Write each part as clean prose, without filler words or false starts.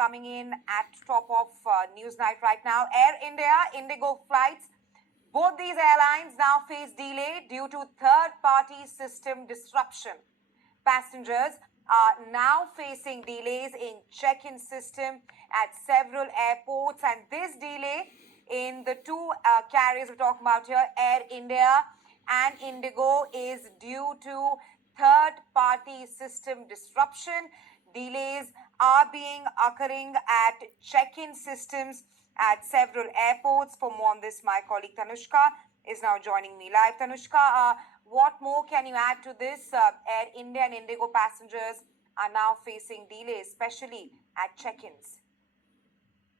coming in at top of Newsnight right now. Air India, Indigo flights. Both these airlines now face delay due to third-party system disruption. Passengers are now facing delays in check-in system at several airports, and this delay in the two carriers we're talking about here, Air India and Indigo, is due to third-party system disruption. Delays are occurring at check-in systems at several airports. For more on this, my colleague Tanushka is now joining me live. Tanushka, what more can you add to this? Air India and Indigo passengers are now facing delays, especially at check-ins.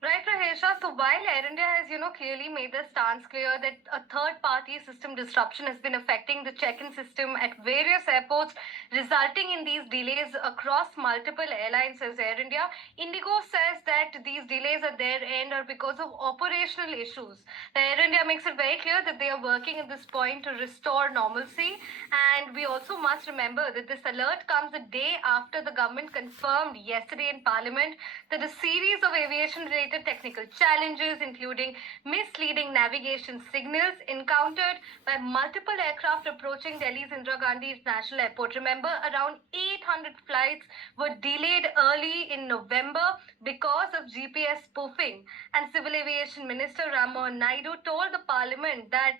Right, Rahesha. So while Air India has, clearly made their stance clear that a third-party system disruption has been affecting the check-in system at various airports, resulting in these delays across multiple airlines as Air India, Indigo says that these delays at their end are because of operational issues. The Air India makes it very clear that they are working at this point to restore normalcy, and we also must remember that this alert comes a day after the government confirmed yesterday in Parliament that a series of aviation-related technical challenges, including misleading navigation signals, encountered by multiple aircraft approaching Delhi's Indira Gandhi International Airport. Remember, around 800 flights were delayed early in November because of GPS spoofing. And Civil Aviation Minister Ram Mohan Naidu told the Parliament that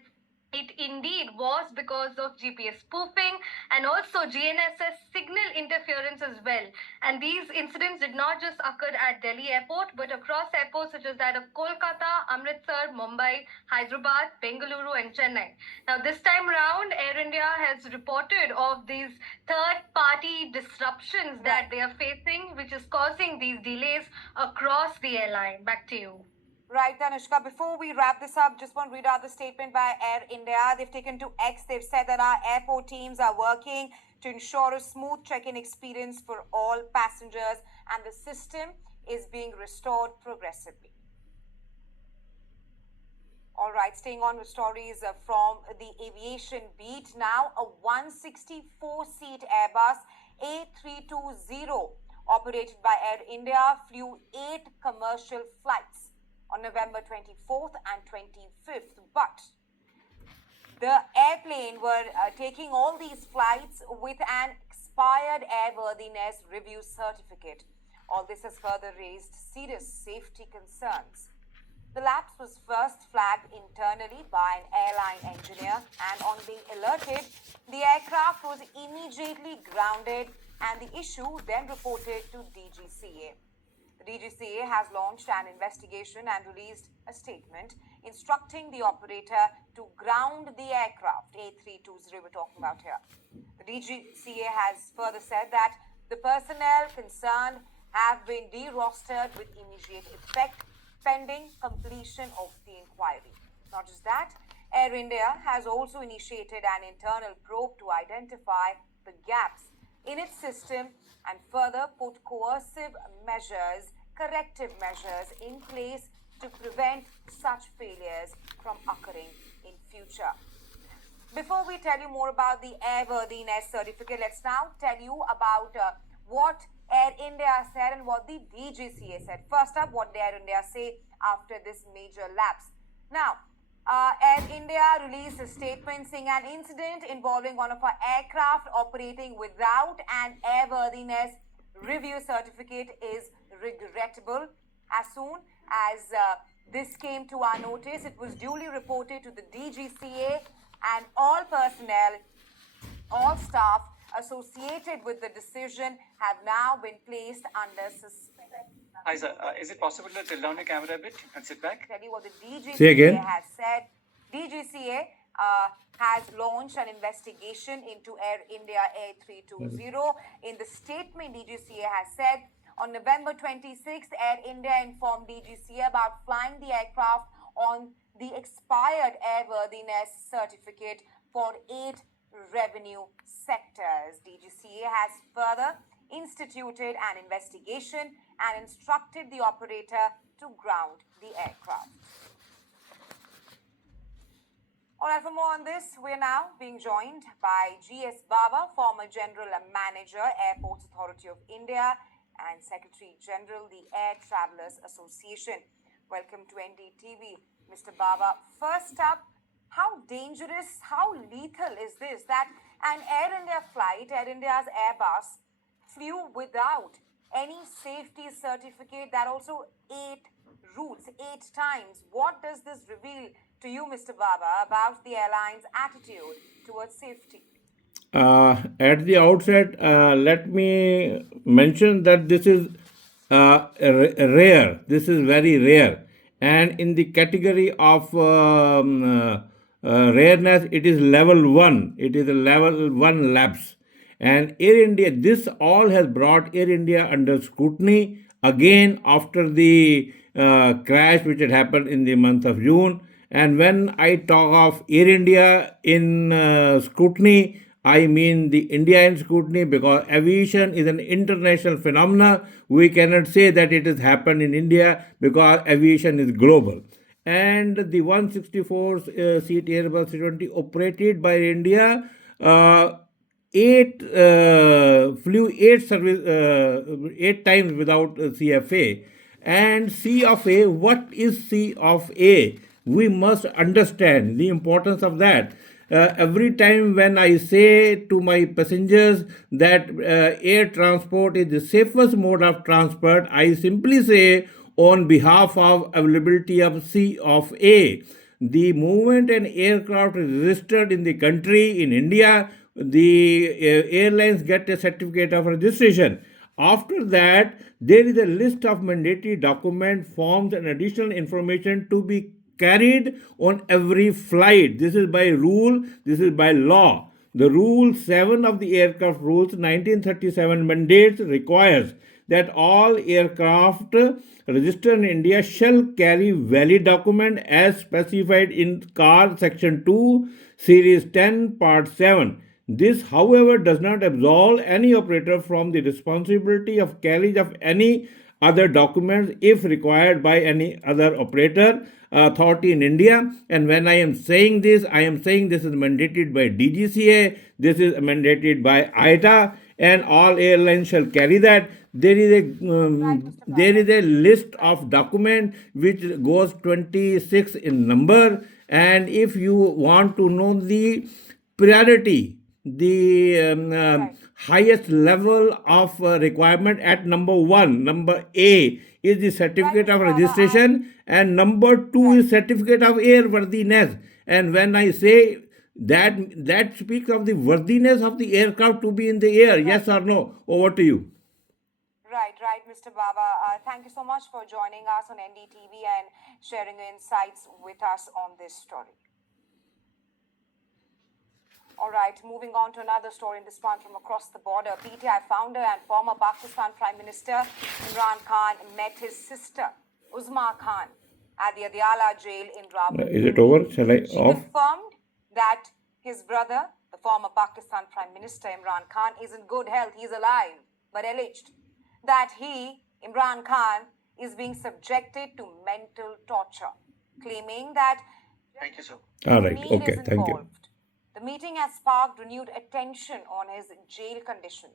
it indeed was because of GPS spoofing and also GNSS signal interference as well. And these incidents did not just occur at Delhi airport, but across airports such as that of Kolkata, Amritsar, Mumbai, Hyderabad, Bengaluru and Chennai. Now this time round, Air India has reported of these third-party disruptions that they are facing, which is causing these delays across the airline. Back to you. Right, Tanushka. Before we wrap this up, just want to read out the statement by Air India. They've taken to X. They've said that our airport teams are working to ensure a smooth check-in experience for all passengers, and the system is being restored progressively. All right, staying on with stories from the aviation beat now. A 164-seat Airbus A320 operated by Air India flew 8 commercial flights on November 24th and 25th, but the airplane were taking all these flights with an expired airworthiness review certificate. All this has further raised serious safety concerns. The lapse was first flagged internally by an airline engineer, and on being alerted, the aircraft was immediately grounded and the issue then reported to DGCA. The DGCA has launched an investigation and released a statement instructing the operator to ground the aircraft, A320 we're talking about here. The DGCA has further said that the personnel concerned have been de-rostered with immediate effect pending completion of the inquiry. Not just that, Air India has also initiated an internal probe to identify the gaps in its system and further put coercive measures, corrective measures in place to prevent such failures from occurring in future. Before we tell you more about the airworthiness certificate, let's now tell you about what Air India said and what the DGCA said. First up, what did Air India say after this major lapse? Now, Air India released a statement saying an incident involving one of our aircraft operating without an airworthiness review certificate is regrettable. As soon as this came to our notice, it was duly reported to the DGCA, and all personnel, all staff associated with the decision have now been placed under suspension. Isa, is it possible to tilt down your camera a bit and sit back? Tell you what the Say again. DGCA has said. DGCA has launched an investigation into Air India A320. In the statement, DGCA has said on November 26th, Air India informed DGCA about flying the aircraft on the expired airworthiness certificate for 8 revenue sectors. DGCA has further instituted an investigation and instructed the operator to ground the aircraft. All right, for more on this, we're now being joined by GS Bawa, former General Manager, Airports Authority of India, and Secretary General, the Air Travelers Association. Welcome to NDTV, Mr. Bawa. First up, how dangerous, how lethal is this that an Air India flight, Air India's Airbus, flew without any safety certificate, that also 8 times. What does this reveal to you, Mr. Bawa, about the airline's attitude towards safety? At the outset, let me mention that this is rare. This is very rare. And in the category of rareness, it is level 1. It is a level 1 lapse. And Air India, this all has brought Air India under scrutiny again after the crash which had happened in the month of June. And when I talk of Air India in scrutiny, I mean the India in scrutiny, because aviation is an international phenomena. We cannot say that it has happened in India because aviation is global. And the 164 seat Airbus A320 operated by India, flew 8 times without CFA. And C of A, what is C of A? We must understand the importance of that. Every time when I say to my passengers that air transport is the safest mode of transport, I simply say on behalf of availability of C of A. The movement and aircraft is registered in the country, in India. The airlines get a certificate of registration. After that, there is a list of mandatory document forms and additional information to be carried on every flight. This is by rule, this is by law. The Rule 7 of the Aircraft Rules 1937 mandates requires that all aircraft registered in India shall carry valid document as specified in CAR Section 2, Series 10, Part 7. This, however, does not absolve any operator from the responsibility of carriage of any other documents if required by any other operator authority in India. And when I am saying this, I am saying this is mandated by DGCA, this is mandated by ITA, and all airlines shall carry that. There is a list of document which goes 26 in number, and if you want to know the priority, the highest level of requirement at number 1, number A, is the certificate of registration, and number 2 is certificate of airworthiness. And when I say that speaks of the worthiness of the aircraft to be in the air. Yes or no? Over to you. Right, Mr. Bawa. Thank you so much for joining us on NDTV and sharing your insights with us on this story. All right, moving on to another story, in this one from across the border. PTI founder and former Pakistan Prime Minister Imran Khan met his sister, Uzma Khan, at the Adiala jail in Rawalpindi. Is it over? Shall I She off? confirmed that his brother, the former Pakistan Prime Minister Imran Khan, is in good health, he's alive, but alleged that he, Imran Khan, is being subjected to mental torture, claiming that Thank you, sir. All right. Mead Okay. is Thank you. involved. The meeting has sparked renewed attention on his jail condition.